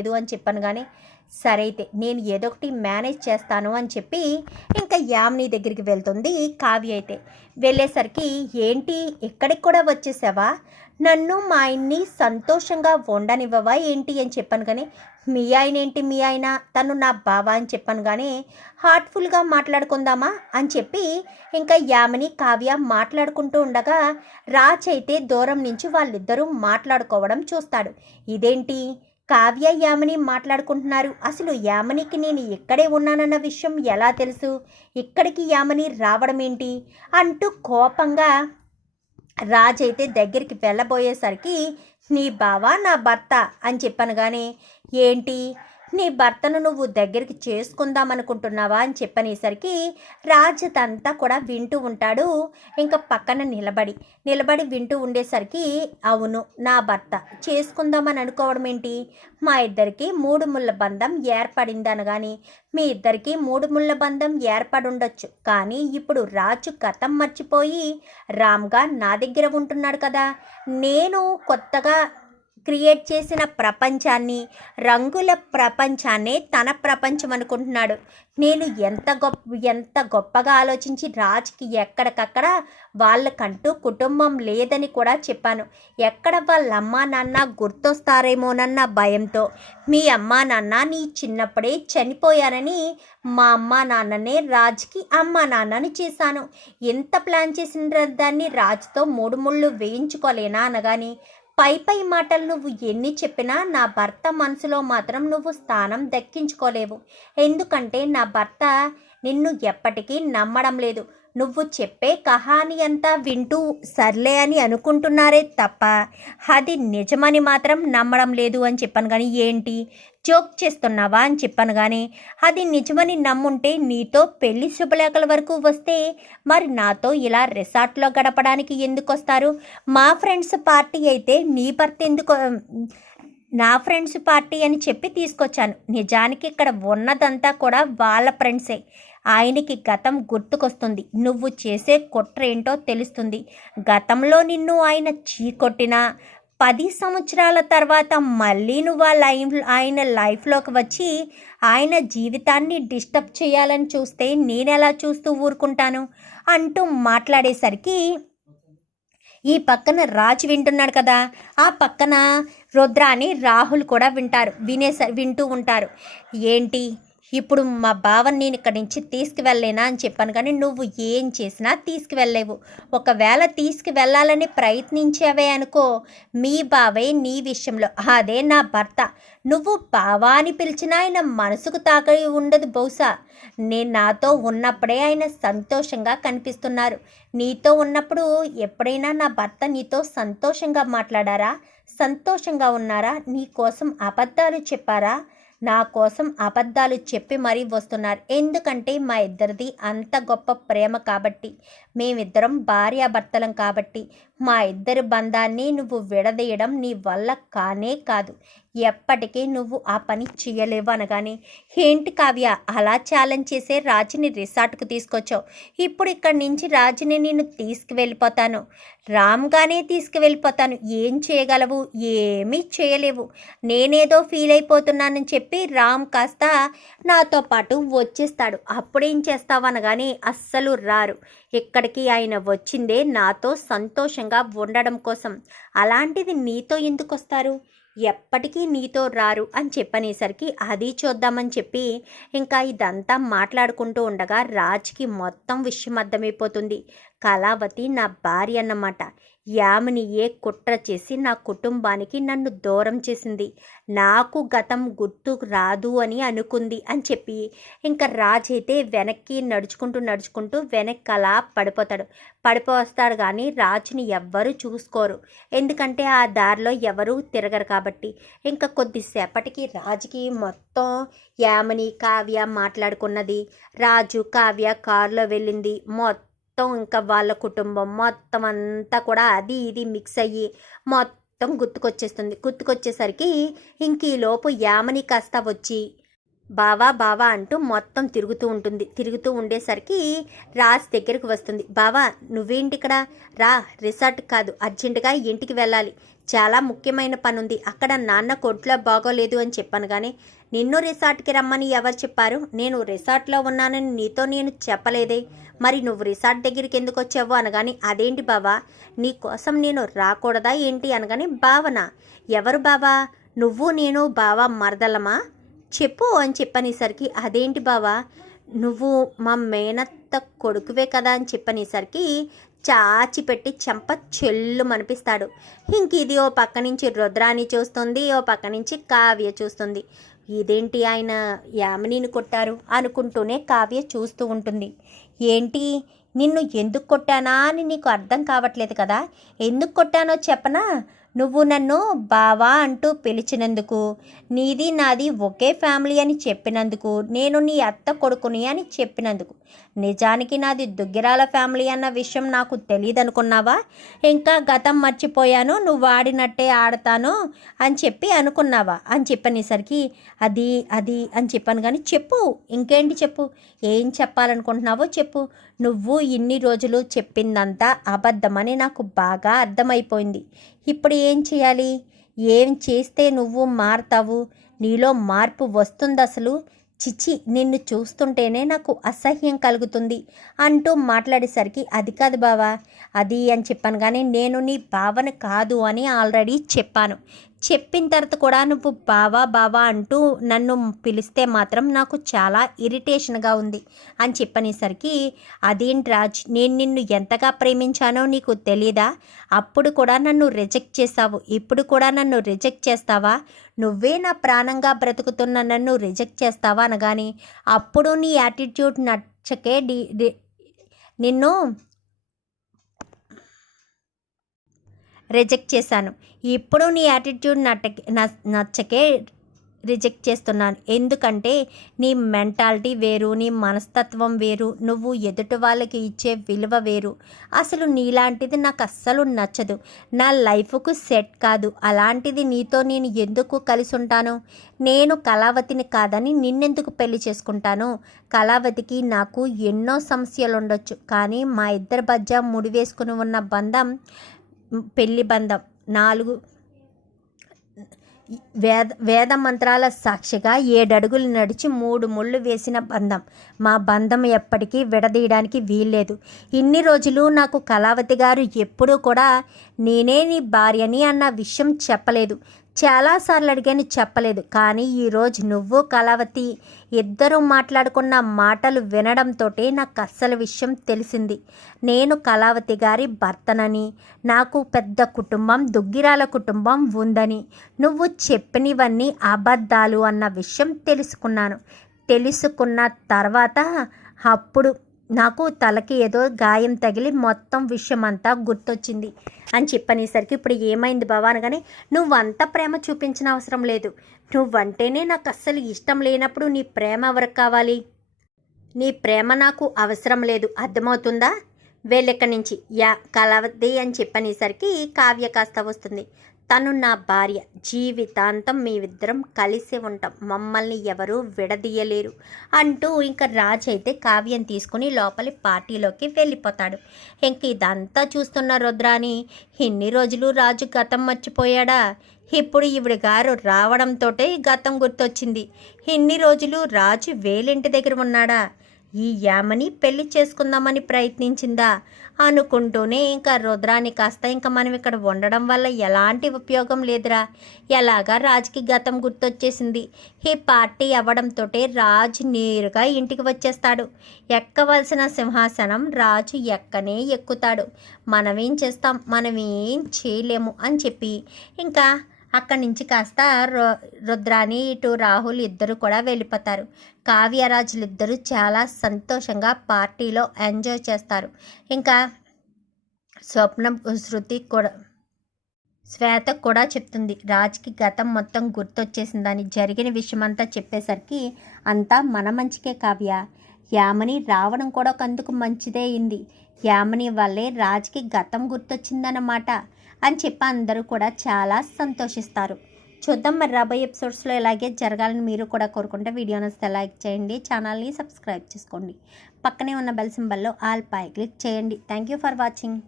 లేదు అని చెప్పాను కానీ సరే అయితే నేను ఏదో ఒకటి మేనేజ్ చేస్తాను అని చెప్పి ఇంకా యామిని దగ్గరికి వెళ్తుంది కావ్య అయితే. వెళ్ళేసరికి ఏంటి ఎక్కడికి కూడా వచ్చేసావా? నన్ను మా ఆయన్ని సంతోషంగా ఉండనివ్వవా ఏంటి? అని చెప్పాను కానీ మీ ఆయన ఏంటి మీ ఆయన? తను నా బావా అని చెప్పాను కానీ హార్ట్ఫుల్గా మాట్లాడుకుందామా? అని చెప్పి ఇంకా యామిని కావ్య మాట్లాడుకుంటూ ఉండగా రాజ్ అయితే దూరం నుంచి వాళ్ళిద్దరూ మాట్లాడుకోవడం చూస్తాడు. ఇదేంటి? కావ్య యామిని మాట్లాడుకుంటున్నారు. అసలు యామినికి నేను ఇక్కడే ఉన్నానన్న విషయం ఎలా తెలుసు? ఇక్కడికి యామిని రావడం ఏంటి అంటూ కోపంగా రాజ్ అయితే దగ్గరికి వెళ్ళబోయేసరికి నీ బావ నా భర్త అని చెప్పాను కానీ ఏంటి? నీ భర్తను నువ్వు దగ్గరికి చేసుకుందాం అనుకుంటున్నావా అని చెప్పనేసరికి రాజ్ అంతా కూడా వింటూ ఉంటాడు. ఇంకా పక్కన నిలబడి నిలబడి వింటూ ఉండేసరికి అవును నా భర్త చేసుకుందామని అనుకోవడం ఏంటి? మా ఇద్దరికి మూడు ముళ్ళ బంధం ఏర్పడింది అనగాని మీ ఇద్దరికి మూడు ముళ్ళ బంధం ఏర్పడి ఉండొచ్చు కానీ ఇప్పుడు రాజు గతం మర్చిపోయి రామ్గా నా దగ్గర ఉంటున్నాడు కదా. నేను కొత్తగా క్రియేట్ చేసిన ప్రపంచాన్ని రంగుల ప్రపంచాన్నే తన ప్రపంచం అనుకుంటున్నాడు. నేను ఎంత గొప్ప ఎంత గొప్పగా ఆలోచించి రాజ్కి ఎక్కడికక్కడ వాళ్ళకంటూ కుటుంబం లేదని కూడా చెప్పాను. ఎక్కడ వాళ్ళ అమ్మా నాన్న గుర్తొస్తారేమోనన్న భయంతో మీ అమ్మా నాన్న నీ చిన్నప్పుడే చనిపోయారని మా అమ్మా నాన్ననే రాజ్కి అమ్మా నాన్నని చేశాను. ఎంత ప్లాన్ చేసిన దాన్ని రాజ్తో మూడు ముళ్ళు వేయించుకోలేనా అనగాని పై పై మాటలు నువ్వు ఎన్ని చెప్పినా నా భర్త మనసులో మాత్రం నువ్వు స్థానం దక్కించుకోలేవు. ఎందుకంటే నా భర్త నిన్ను ఎప్పటికీ నమ్మడం లేదు. నువ్వు చెప్పే కహాని అంతా వింటూ సర్లే అని అనుకుంటున్నారే తప్ప అది నిజమని మాత్రం నమ్మడం లేదు అని చెప్పాను కానీ ఏంటి? జోక్ చేస్తున్నావా అని చెప్పాను కానీ అది నిజమని నమ్ముంటే నీతో పెళ్ళి శుభలేఖల వరకు వస్తే మరి నాతో ఇలా రిసార్ట్లో గడపడానికి ఎందుకు వస్తారు మా ఫ్రెండ్స్ పార్టీ అయితే నీ భర్త ఎందుకు నా ఫ్రెండ్స్ పార్టీ అని చెప్పి తీసుకొచ్చాను. నిజానికి ఇక్కడ ఉన్నదంతా కూడా వాళ్ళ ఫ్రెండ్సే. ఆయనకి గతం గుర్తుకొస్తుంది. నువ్వు చేసే కుట్ర ఏంటో తెలుస్తుంది. గతంలో నిన్ను ఆయన చీకొట్టినా పది సంవత్సరాల తర్వాత మళ్ళీ నువ్వు ఆ లైఫ్ ఆయన లైఫ్లోకి వచ్చి ఆయన జీవితాన్ని డిస్టర్బ్ చేయాలని చూస్తే నేను ఎలా చూస్తూ ఊరుకుంటాను? అంటూ మాట్లాడేసరికి ఈ పక్కన రాజు వింటున్నాడు కదా. ఆ పక్కన రుద్ర అని రాహుల్ కూడా వింటారు. వినేసరి వింటూ ఉంటారు. ఏంటి? ఇప్పుడు మా బావని నేను ఇక్కడి నుంచి తీసుకువెళ్ళలేనా అని చెప్పాను కానీ నువ్వు ఏం చేసినా తీసుకువెళ్ళలేవు. ఒకవేళ తీసుకువెళ్ళాలని ప్రయత్నించావే అనుకో మీ బావే నీ విషయంలో అదే నా భర్త. నువ్వు బావా అని పిలిచినా ఆయన మనసుకు తాకి ఉండదు బహుశా. నేను నాతో ఉన్నప్పుడే ఆయన సంతోషంగా కనిపిస్తున్నారు. నీతో ఉన్నప్పుడు ఎప్పుడైనా నా భర్త నీతో సంతోషంగా మాట్లాడారా? సంతోషంగా ఉన్నారా? నీ కోసం అబద్ధాలు చెప్పారా? నా కోసం అబద్ధాలు చెప్పి మరీ వస్తున్నారు. ఎందుకంటే మా ఇద్దరిది అంత గొప్ప ప్రేమ కాబట్టి మేమిద్దరం భార్యాభర్తలం కాబట్టి మా ఇద్దరి బంధాన్ని నువ్వు విడదీయడం నీ వల్ల కానే కాదు. ఎప్పటికీ నువ్వు ఆ పని చేయలేవు అనగానే ఏంటి కావ్య అలా ఛాలెంజ్ చేసే రాజుని రిసార్ట్కు తీసుకొచ్చావు. ఇప్పుడు ఇక్కడి నుంచి రాజుని నేను తీసుకువెళ్ళిపోతాను. రామ్గానే తీసుకువెళ్ళిపోతాను. ఏం చేయగలవు? ఏమీ చేయలేవు. నేనేదో ఫీల్ అయిపోతున్నానని చెప్పి రామ్ కాస్త నాతో పాటు వచ్చేస్తాడు. అప్పుడేం చేస్తావు అనగానే అస్సలు రారు. ఇక్కడికి ఆయన వచ్చిందే నాతో సంతోషంగా ఉండడం కోసం. అలాంటిది నీతో ఎందుకు వస్తారు? ఎప్పటికీ నీతో రారు అని చెప్పనేసరికి అది చూద్దామని చెప్పి ఇంకా ఇదంతా మాట్లాడుకుంటూ ఉండగా రాజ్కి మొత్తం విషయం అర్థమైపోతుంది. కళావతి నా భార్య అన్నమాట. యామిని ఏ కుట్ర చేసి నా కుటుంబానికి నన్ను దూరం చేసింది. నాకు గతం గుర్తు రాదు అని అనుకుంది అని చెప్పి ఇంకా రాజ్ అయితే వెనక్కి నడుచుకుంటూ నడుచుకుంటూ వెనక్కి అలా పడిపోతాడు. పడిపోస్తాడు కానీ రాజుని ఎవ్వరూ చూసుకోరు. ఎందుకంటే ఆ దారిలో ఎవరూ తిరగరు కాబట్టి. ఇంకా కొద్దిసేపటికి రాజుకి మొత్తం యామిని కావ్య మాట్లాడుకున్నది. రాజు కావ్య కారులో వెళ్ళింది. మొత్తం మొత్తం ఇంకా వాళ్ళ కుటుంబం మొత్తం అంతా కూడా అది ఇది మిక్స్ అయ్యి మొత్తం గుర్తుకొచ్చేస్తుంది. గుర్తుకొచ్చేసరికి ఇంక ఈ లోపు యామని కాస్త వచ్చి బావా బావా అంటూ మొత్తం తిరుగుతూ ఉంటుంది. తిరుగుతూ ఉండేసరికి రాజ్ దగ్గరికి వస్తుంది. బావా నువ్వేంటి ఇక్కడ? రా రిసార్ట్ కాదు అర్జెంటుగా ఇంటికి వెళ్ళాలి. చాలా ముఖ్యమైన పని ఉంది అక్కడ నాన్న కొట్లో బాగోలేదు అని చెప్పాను కానీ నిన్ను రిసార్ట్కి రమ్మని ఎవరు చెప్పారు? నేను రిసార్ట్లో ఉన్నానని నీతో నేను చెప్పలేదే. మరి నువ్వు రిసార్ట్ దగ్గరికి ఎందుకు వచ్చావు అనగాని అదేంటి బావా? నీ కోసం నేను రాకూడదా ఏంటి? అనగాని భావన. ఎవరు బావా? నువ్వు నేను బావా మరదలమా? చెప్పు అని చెప్పనేసరికి అదేంటి బావా? నువ్వు మా మేనత్త కొడుకువే కదా అని చెప్పనేసరికి చాచి పెట్టి చెంప చెల్లు మనిపిస్తాడు ఇంక ఇది ఓ పక్క నుంచి రుద్రాని చూస్తుంది ఓ పక్క నుంచి కావ్య చూస్తుంది. ఇదేంటి ఆయన యామినిని కొట్టారు అనుకుంటూనే కావ్య చూస్తూ ఉంటుంది. ఏంటి? నిన్ను ఎందుకు కొట్టానా అని నీకు అర్థం కావట్లేదు కదా? ఎందుకు కొట్టానో చెప్పనా? నువ్వు నన్ను బావా అంటూ పిలిచినందుకు నీది నాది ఒకే ఫ్యామిలీ అని చెప్పినందుకు నేను నీ అత్త కొడుకుని అని చెప్పినందుకు. నిజానికి నాది దుగ్గిరాల ఫ్యామిలీ అన్న విషయం నాకు తెలియదు అనుకున్నావా ఇంకా గతం మర్చిపోయాను నువ్వు ఆడినట్టే ఆడతాను అని చెప్పి అనుకున్నావా? అని చెప్పనేసరికి అది అది అని చెప్పాను కానీ చెప్పు ఇంకేంటి చెప్పు? ఏం చెప్పాలనుకుంటున్నావో చెప్పు. నువ్వు ఇన్ని రోజులు చెప్పిందంతా అబద్ధమని నాకు బాగా అర్థమైపోయింది. ఇప్పుడు ఏం చేయాలి? ఏం చేస్తే నువ్వు మారుతావు? నీలో మార్పు వస్తుంది అసలు చిచి నిన్ను చూస్తుంటేనే నాకు అసహ్యం కలుగుతుంది అంటూ మాట్లాడేసరికి అది కాదు బావా అది అని చెప్పాను కానీ నేను నీ భావన కాదు అని ఆల్రెడీ చెప్పాను. చెప్పిన తర్వాత కూడా నువ్వు బావా బావా అంటూ నన్ను పిలిస్తే మాత్రం నాకు చాలా ఇరిటేషన్గా ఉంది అని చెప్పనేసరికి అదేంటి రాజ్ నేను నిన్ను ఎంతగా ప్రేమించానో నీకు తెలీదా? అప్పుడు కూడా నన్ను రిజెక్ట్ చేసావు ఇప్పుడు కూడా నన్ను రిజెక్ట్ చేస్తావా? నువ్వే నా ప్రాణంగా బ్రతుకుతున్న నన్ను రిజెక్ట్ చేస్తావా? అనగాని అప్పుడు నీ యాటిట్యూడ్ నచ్చకే డి డి- నిన్ను రిజెక్ట్ చేశాను. ఇప్పుడు నీ యాటిట్యూడ్ నచ్చ నచ్చకే రిజెక్ట్ చేస్తున్నాను. ఎందుకంటే నీ మెంటాలిటీ వేరు నీ మనస్తత్వం వేరు నువ్వు ఎదుటి వాళ్ళకి ఇచ్చే విలువ వేరు. అసలు నీలాంటిది నాకు అస్సలు నచ్చదు. నా లైఫ్కు సెట్ కాదు. అలాంటిది నీతో నేను ఎందుకు కలిసి ఉంటాను? నేను కళావతిని కాదని నిన్నెందుకు పెళ్ళి చేసుకుంటాను? కళావతికి నాకు ఎన్నో సమస్యలు ఉండొచ్చు కానీ మా ఇద్దరి మధ్య ముడివేసుకుని ఉన్న బంధం పెళ్ళి బంధం. నాలుగు వేద వేద మంత్రాల సాక్షిగా ఏడడుగులు నడిచి మూడు ముళ్ళు వేసిన బంధం. మా బంధం ఎప్పటికీ విడదీయడానికి వీల్లేదు. ఇన్ని రోజులు నాకు కళావతి గారు ఎప్పుడూ కూడా నేనే నీ భార్యని అన్న విషయం చెప్పలేదు. చాలాసార్లు అడిగాను చెప్పలేదు. కానీ ఈరోజు నువ్వు కళావతి ఇద్దరూ మాట్లాడుకున్న మాటలు వినడంతో నాకు అస్సలు విషయం తెలిసింది. నేను కళావతి గారి భర్తనని నాకు పెద్ద కుటుంబం దుగ్గిరాల కుటుంబం ఉందని నువ్వు చెప్పినవన్నీ అబద్ధాలు అన్న విషయం తెలుసుకున్నాను. తెలుసుకున్న తర్వాత అప్పుడు నాకు తలకి ఏదో గాయం తగిలి మొత్తం విషయం అంతా గుర్తొచ్చింది అని చెప్పనేసరికి ఇప్పుడు ఏమైంది బావా అనగానే నువ్వంత ప్రేమ చూపించిన అవసరం లేదు. నువ్వంటేనే నాకు అస్సలు ఇష్టం లేనప్పుడు నీ ప్రేమ ఎవరికి కావాలి? నీ ప్రేమ నాకు అవసరం లేదు. అర్థమవుతుందా? వెళ్ళెక్కడి నుంచి. యా కలవద్ది అని చెప్పనేసరికి కావ్య కాస్త వస్తుంది. తను నా భార్య. జీవితాంతం మేమిద్దరం కలిసి ఉంటాం. మమ్మల్ని ఎవరూ విడదీయలేరు అంటూ ఇంకా రాజు అయితే కావ్యం తీసుకుని లోపలి పార్టీలోకి వెళ్ళిపోతాడు. ఇంక ఇదంతా చూస్తున్న రుద్రాని ఇన్ని రోజులు రాజు గతం మర్చిపోయాడా? ఇప్పుడు ఈవిడ గారు రావడంతోటే గతం గుర్తొచ్చింది. ఇన్ని రోజులు రాజు వేలింటి దగ్గర ఉన్నాడా? ఈ యామని పెళ్ళి చేసుకుందామని ప్రయత్నించిందా? అనుకుంటూనే ఇంకా రుద్రాని కాస్త ఇంకా మనం ఇక్కడ ఉండడం వల్ల ఎలాంటి ఉపయోగం లేదురా. ఎలాగా రాజుకి గతం గుర్తొచ్చేసింది. ఈ పార్టీ అవ్వడంతో రాజు నేరుగా ఇంటికి వచ్చేస్తాడు. ఎక్కవలసిన సింహాసనం రాజు ఎక్కనే ఎక్కుతాడు. మనమేం చేస్తాం? మనమేం చేయలేము అని చెప్పి ఇంకా అక్కడి నుంచి కాస్త రు రుద్రాని ఇటు రాహుల్ ఇద్దరు కూడా వెళ్ళిపోతారు. కావ్యరాజులు ఇద్దరు చాలా సంతోషంగా పార్టీలో ఎంజాయ్ చేస్తారు. ఇంకా స్వప్నం శృతి కూడా శ్వేత కూడా చెప్తుంది. రాజ్కి గతం మొత్తం గుర్తొచ్చేసిందని జరిగిన విషయమంతా చెప్పేసరికి అంతా మన మంచికే కావ్య. యామని రావడం కూడా ఒకందుకు మంచిదే అయింది. యామని వల్లే రాజ్కి గతం గుర్తొచ్చిందన్నమాట. అని చెప్పి అందరూ కూడా చాలా సంతోషిస్తారు. చూద్దాం మరి రాబోయే ఎపిసోడ్స్లో ఇలాగే జరగాలని మీరు కూడా కోరుకుంటే వీడియో నచ్చితే లైక్ చేయండి ఛానల్ని సబ్స్క్రైబ్ చేసుకోండి. పక్కనే ఉన్న బెల్ సింబల్లో ఆల్ పై క్లిక్ చేయండి. Thank you for watching.